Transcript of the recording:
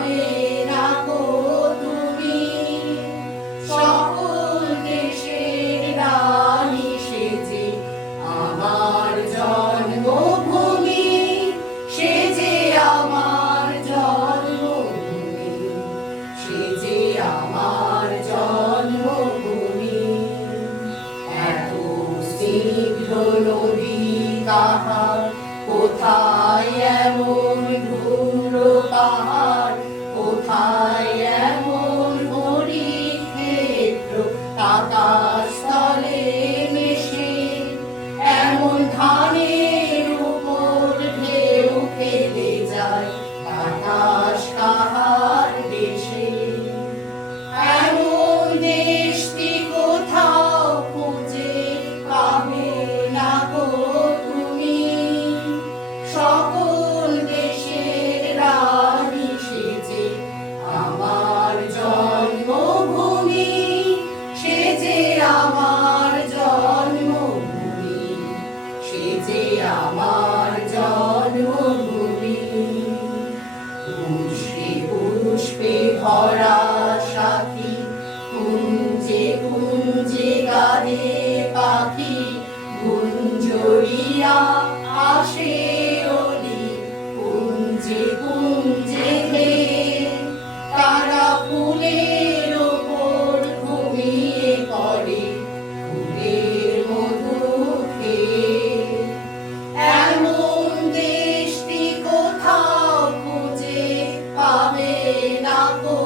পাবে না গো তুমি, সকল দেশের রানী সেজে আমার জন্মভূমি, সে যে আমার জন্মভূমি, সে যে আমার জন্মভূমি। এত স্নিগ্ধ নদী কাহার, কোথায় এমন ধূম্র পাহাড়, কোথায় এমন হরিক্ষেত্র আকাশতলে মেশে, এমন ধানের উপর ঢেউ খেলে যায় বাতাস কাহার দেশে। এমন দেশটি কোথাও খুঁজে পাবে না গো তুমি, সকল দেশের রানী সেজে আমার জন্মভূমি, সে যে আমার জন্মভূমি, সে যে আমার জন্মভূমি। পুষ্পে পুষ্পে ভরা সাথী, কুঞ্জে কুঞ্জে গানে পাখি, গুঞ্জরিয়া আসে অলি, কুঞ্জে কুঞ্জে গেয়ে তারা ফুলের ওপর ঘুমিয়ে পড়ে, ফুলের মধু খেয়ে। এমন দেশটি কোথাও খুঁজে পাবে না গো